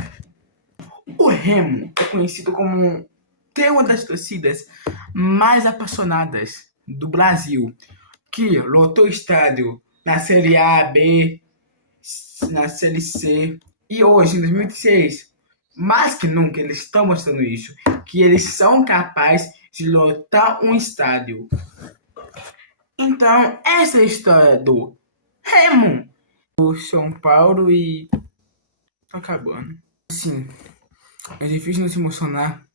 O Remo é conhecido como ter uma das torcidas mais apaixonadas do Brasil, que lotou o estádio na Série A, B, na Série C e hoje, em 2026, mais que nunca, eles estão mostrando isso, que eles são capazes de lotar um estádio. Então, essa é a história do Remo, do São Paulo e tá acabando. Assim, é difícil não se emocionar,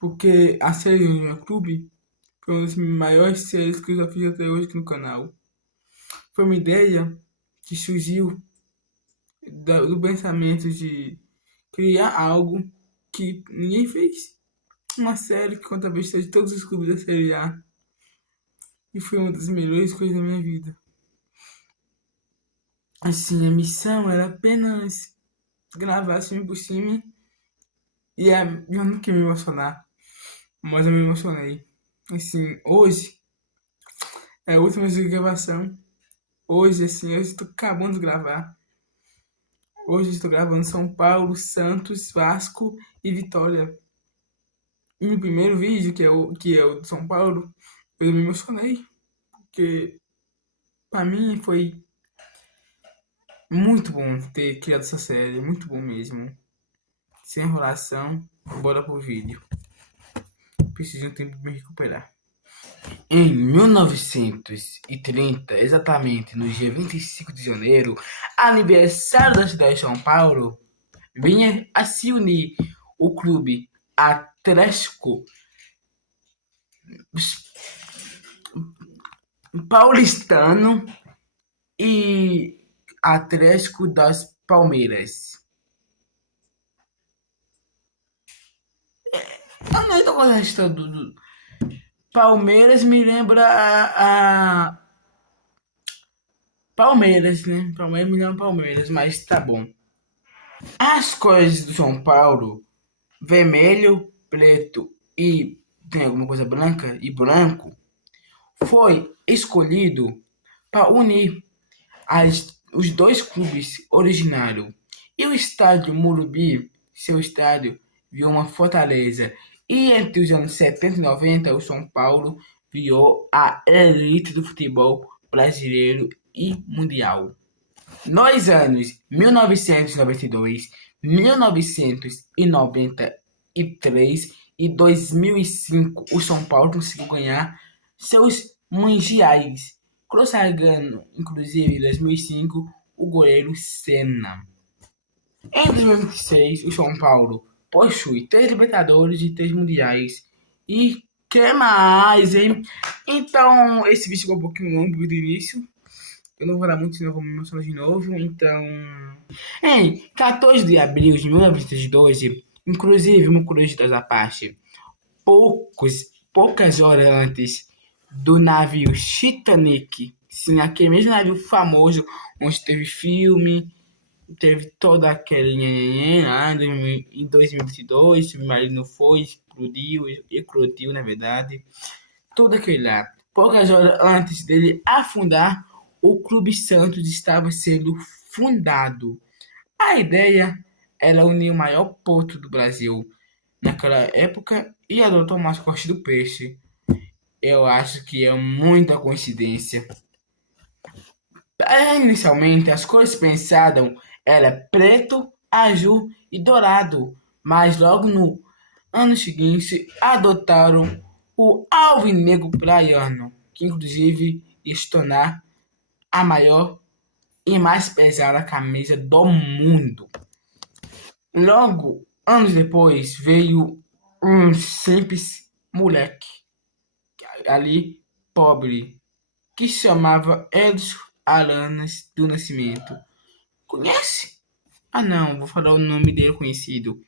porque a série do meu clube foi uma das maiores séries que eu já fiz até hoje aqui no canal. Foi uma ideia que surgiu do pensamento de criar algo que ninguém fez. Uma série que conta a história de todos os clubes da Série A. E foi uma das melhores coisas da minha vida. Assim, a missão era apenas gravar assim por cima. E eu não queria me emocionar, mas eu me emocionei. Assim, hoje é a última gravação. Hoje, assim, eu estou acabando de gravar. Hoje estou gravando São Paulo, Santos, Vasco e Vitória. E no primeiro vídeo, que é o de São Paulo, eu me emocionei. Porque pra mim foi muito bom ter criado essa série. Muito bom mesmo. Sem enrolação, bora pro vídeo. Preciso de um tempo pra me recuperar. Em 1930, exatamente no dia 25 de janeiro, aniversário da cidade de São Paulo, vinha a se unir o clube Atlético Paulistano e Atlético das Palmeiras. Eu não estou gostando da história do Palmeiras, me lembra a Palmeiras, né? Palmeiras me lembra Palmeiras, mas tá bom. As cores do São Paulo, vermelho, preto e tem alguma coisa branca e branco, foi escolhido para unir os dois clubes originários. E o estádio Morumbi, seu estádio, viu uma fortaleza. E entre os anos 70 e 90, o São Paulo virou a elite do futebol brasileiro e mundial. Nos anos 1992, 1993 e 2005, o São Paulo conseguiu ganhar seus mundiais, consagrando, inclusive, em 2005, o goleiro Senna. Em 2026, o São Paulo possui 3 Libertadores e 3 Mundiais. E que mais, hein? Então, esse vídeo ficou um pouquinho longo do início. Eu não vou falar muito, senão eu vou me emocionar de novo. Então, em 14 de abril de 1912, inclusive, uma curiosidade à parte, poucas horas antes do navio Titanic, sim, aquele mesmo navio famoso, onde teve filme, teve toda aquela em 2022, o submarino foi, explodiu, na verdade, tudo aquilo lá. Poucas horas antes dele afundar, o Clube Santos estava sendo fundado. A ideia era unir o maior porto do Brasil naquela época e adotar o mascote do peixe. Eu acho que é muita coincidência. Inicialmente, as cores pensadas eram preto, azul e dourado, mas logo no ano seguinte adotaram o alvinegro praiano, que inclusive ia se tornar a maior e mais pesada camisa do mundo. Logo, anos depois, veio um simples moleque ali, pobre, que se chamava Edson Alanas do Nascimento. Conhece? Ah não, vou falar o nome dele conhecido.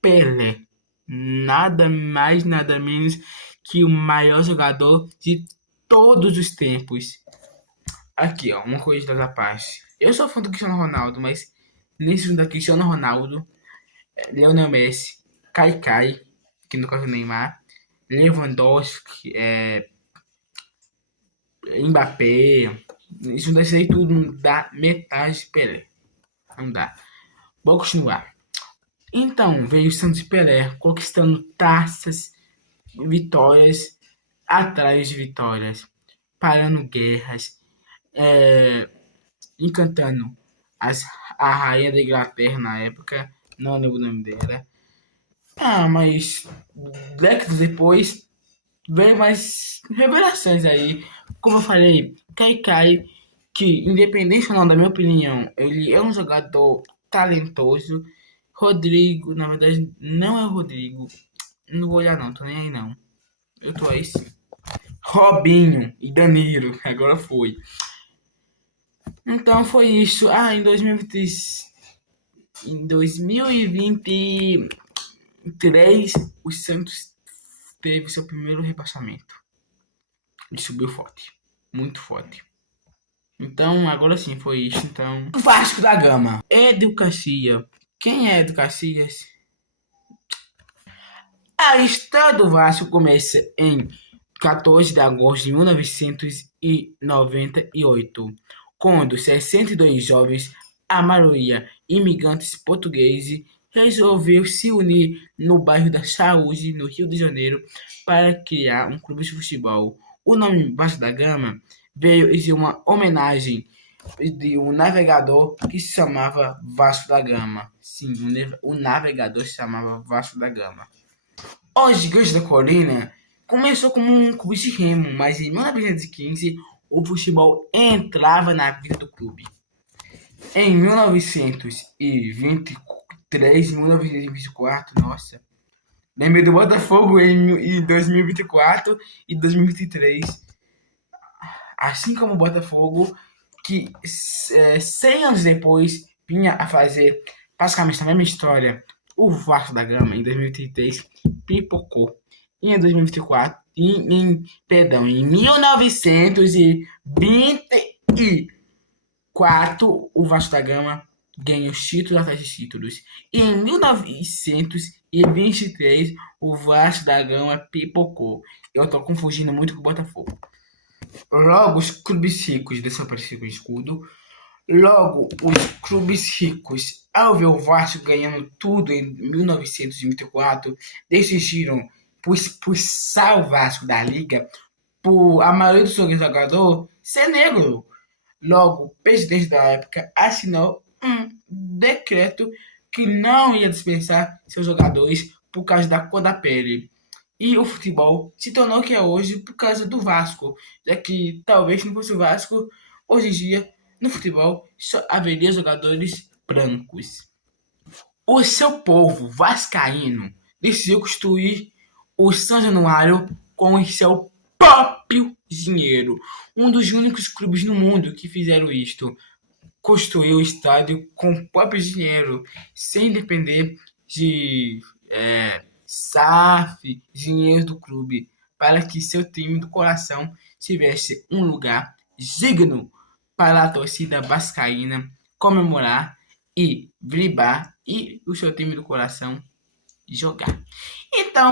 Pelé. Nada mais, nada menos que o maior jogador de todos os tempos. Aqui, ó, uma coisa da parte. Eu sou fã do Cristiano Ronaldo, mas nesse filme da Cristiano Ronaldo, Lionel Messi, Kaikai, que no caso é o Neymar, Lewandowski, Mbappé, isso daí tudo não dá metade de Pelé. Não dá. Vou continuar. Então veio o Santos Pelé conquistando taças, vitórias atrás de vitórias, parando guerras, encantando a rainha da Inglaterra na época, não lembro o nome dela. Mas décadas depois veio mais revelações aí. Como eu falei, Kaikai, que independente ou não da minha opinião, ele é um jogador talentoso. Rodrigo, na verdade, não é o Rodrigo. Não vou olhar não, tô nem aí não. Eu tô aí sim. Robinho e Danilo, agora foi. Então foi isso. Em 2023, o Santos teve seu primeiro rebaixamento. Ele subiu forte, muito forte. Então, agora sim, foi isso. Então, Vasco da Gama. Edu Caxias. Quem é Edu Caxias? A história do Vasco começa em 14 de agosto de 1998, quando 62 jovens, a maioria imigrantes portugueses, resolveu se unir no bairro da Saúde, no Rio de Janeiro, para criar um clube de futebol. O nome Vasco da Gama veio de uma homenagem de um navegador que se chamava Vasco da Gama. Sim, o navegador se chamava Vasco da Gama. O Gigante da Colina começou como um clube de remo, mas em 1915 o futebol entrava na vida do clube. Em 1923 e 1924, nossa, lembrei do Botafogo em 2024 e 2023. Assim como o Botafogo, que 100 anos depois vinha a fazer basicamente a mesma história, o Vasco da Gama em 2023 pipocou. E em 2024, em 1924, o Vasco da Gama ganhou títulos atrás de títulos. E em 1923, o Vasco da Gama pipocou. Eu tô confundindo muito com o Botafogo. Logo, os clubes ricos desapareceram com o escudo. Logo, os clubes ricos, ao ver o Vasco ganhando tudo em 1924, decidiram por expulsar o Vasco da liga por a maioria dos jogadores ser negro. Logo, o presidente da época assinou um decreto que não ia dispensar seus jogadores por causa da cor da pele. E o futebol se tornou o que é hoje por causa do Vasco, já que talvez não fosse o Vasco, hoje em dia, no futebol, só haveria jogadores brancos. O seu povo vascaíno decidiu construir o São Januário com o seu próprio dinheiro. Um dos únicos clubes no mundo que fizeram isto. Construiu o estádio com o próprio dinheiro, sem depender de SAF, dinheiro do clube, para que seu time do coração tivesse um lugar digno para a torcida vascaína comemorar e vibrar e o seu time do coração jogar. Então,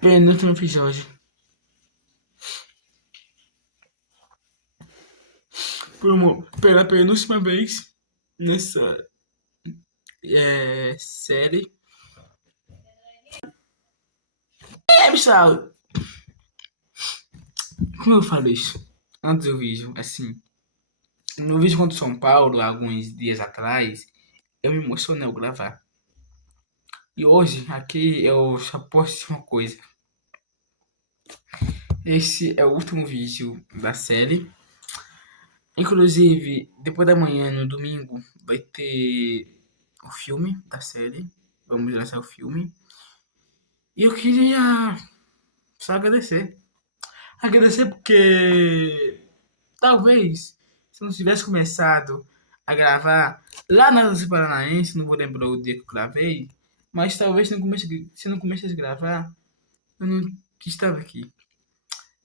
penúltimo episódio. pela penúltima vez nessa série. Pessoal, como eu falei isso antes do vídeo, assim, no vídeo contra o São Paulo, alguns dias atrás, eu me emocionei ao gravar. E hoje, aqui, eu só posso dizer uma coisa. Esse é o último vídeo da série. Inclusive, depois da manhã, no domingo, vai ter o filme da série. Vamos lançar o filme. E eu queria só agradecer. Agradecer porque talvez se não tivesse começado a gravar lá na Rússia Paranaense, não vou lembrar o dia que eu gravei, mas talvez se não começasse a gravar, eu não estava aqui.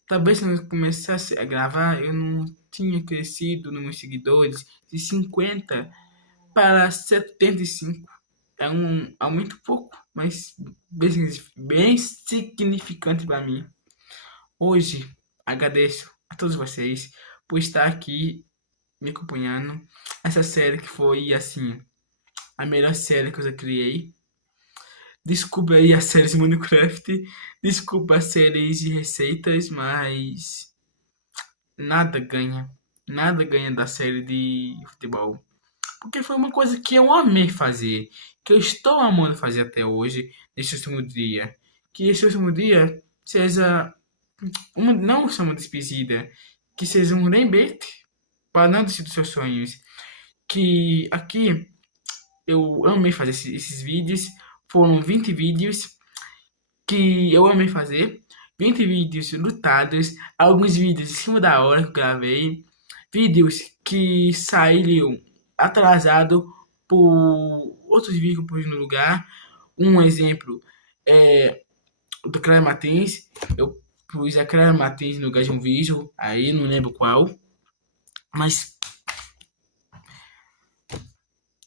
Talvez se eu começasse a gravar, eu não tinha crescido nos meus seguidores de 50 para 75. É um aumento pouco, mas bem significante para mim. Hoje, agradeço a todos vocês por estar aqui me acompanhando. Essa série que foi, assim, a melhor série que eu já criei. Desculpa aí as séries de Minecraft, desculpa as séries de receitas, mas nada ganha. Nada ganha da série de futebol. Porque foi uma coisa que eu amei fazer, que eu estou amando fazer até hoje, nesse último dia. Que esse último dia seja não só uma despedida, que seja um lembrete para não desistir dos seus sonhos. Que aqui eu amei fazer esses vídeos, foram 20 vídeos que eu amei fazer, 20 vídeos lutados, alguns vídeos em cima da hora que eu gravei, vídeos que saíram atrasado por outros vídeos que eu pus no lugar. Um exemplo é do Clara Martins, eu pus a Clara Martins no lugar de um vídeo, aí não lembro qual, mas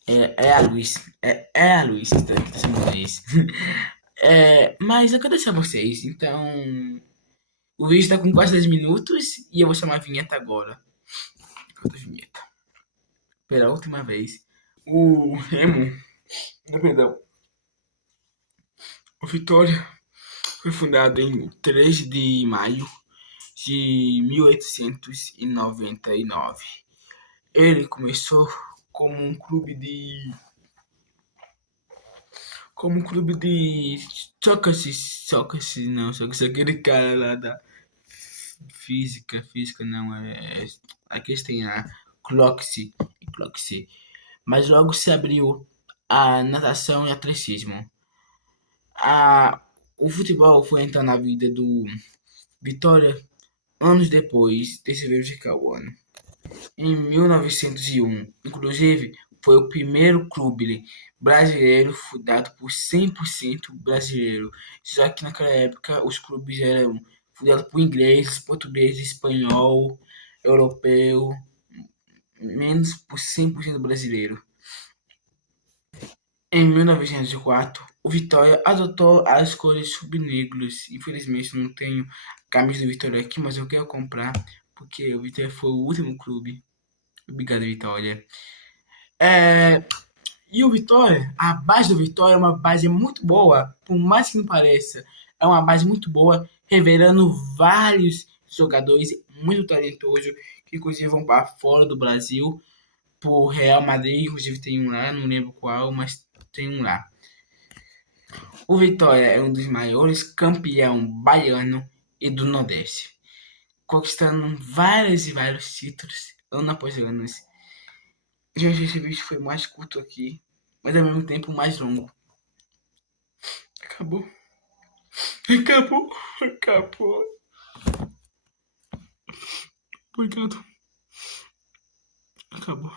é a Luz, é a Luz que tá chamando isso. Mas eu agradeço a vocês, então o vídeo tá com quase 10 minutos e eu vou chamar a vinheta agora. Outra vinheta. Pela última vez, o Remo, perdão, o Vitória foi fundado em 3 de maio de 1899. Ele começou como um clube de Sócrates, não, Sócrates é aquele cara lá da física não, aqui eles têm a Cloxy, mas logo se abriu a natação e atletismo. O futebol foi entrar na vida do Vitória anos depois desse verificar o ano. Em 1901, inclusive, foi o primeiro clube brasileiro fundado por 100% brasileiro, já que naquela época os clubes eram fundados por ingleses, portugueses, espanhol, europeu, menos por 100% brasileiro. Em 1904, o Vitória adotou as cores rubro-negros. Infelizmente não tenho camisa do Vitória aqui, mas eu quero comprar porque o Vitória foi o último clube. Obrigado, Vitória. E o Vitória, a base do Vitória é uma base muito boa, por mais que não pareça. É uma base muito boa, revelando vários jogadores muito talentosos, que inclusive vão para fora do Brasil, por Real Madrid, inclusive tem um lá, não lembro qual, mas tem um lá. O Vitória é um dos maiores campeão baiano e do Nordeste, conquistando vários e vários títulos, ano após ano. Gente, esse vídeo foi mais curto aqui, mas ao mesmo tempo mais longo. Acabou. Obrigado. Acabou.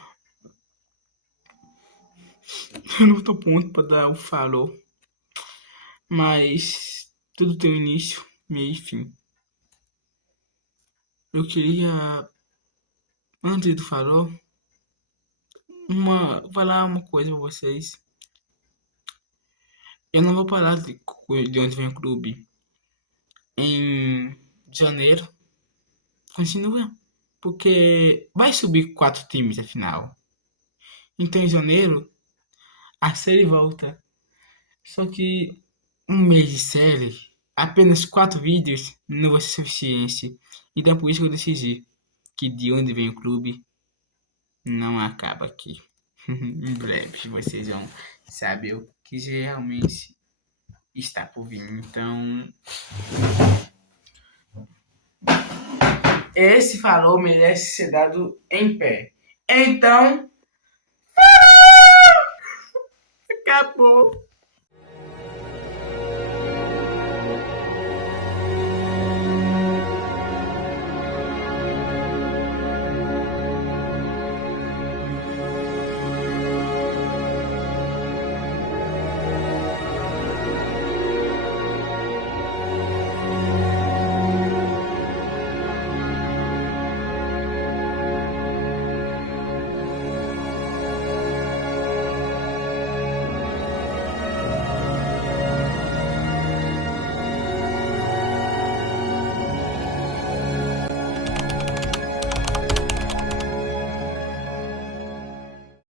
Eu não tô pronto pra dar o farol, mas tudo tem um início, meio e fim. Eu queria, antes do farol, falar uma coisa pra vocês. Eu não vou parar de onde vem o clube. Em janeiro, continua porque vai subir 4 times afinal. Então em janeiro a série volta. Só que um mês de série, apenas 4 vídeos não vai ser suficiente. Então por isso que eu decidi que De Onde Vem o Clube não acaba aqui. Em breve vocês vão saber o que realmente está por vir. Então, esse falou merece ser dado em pé. Então, acabou.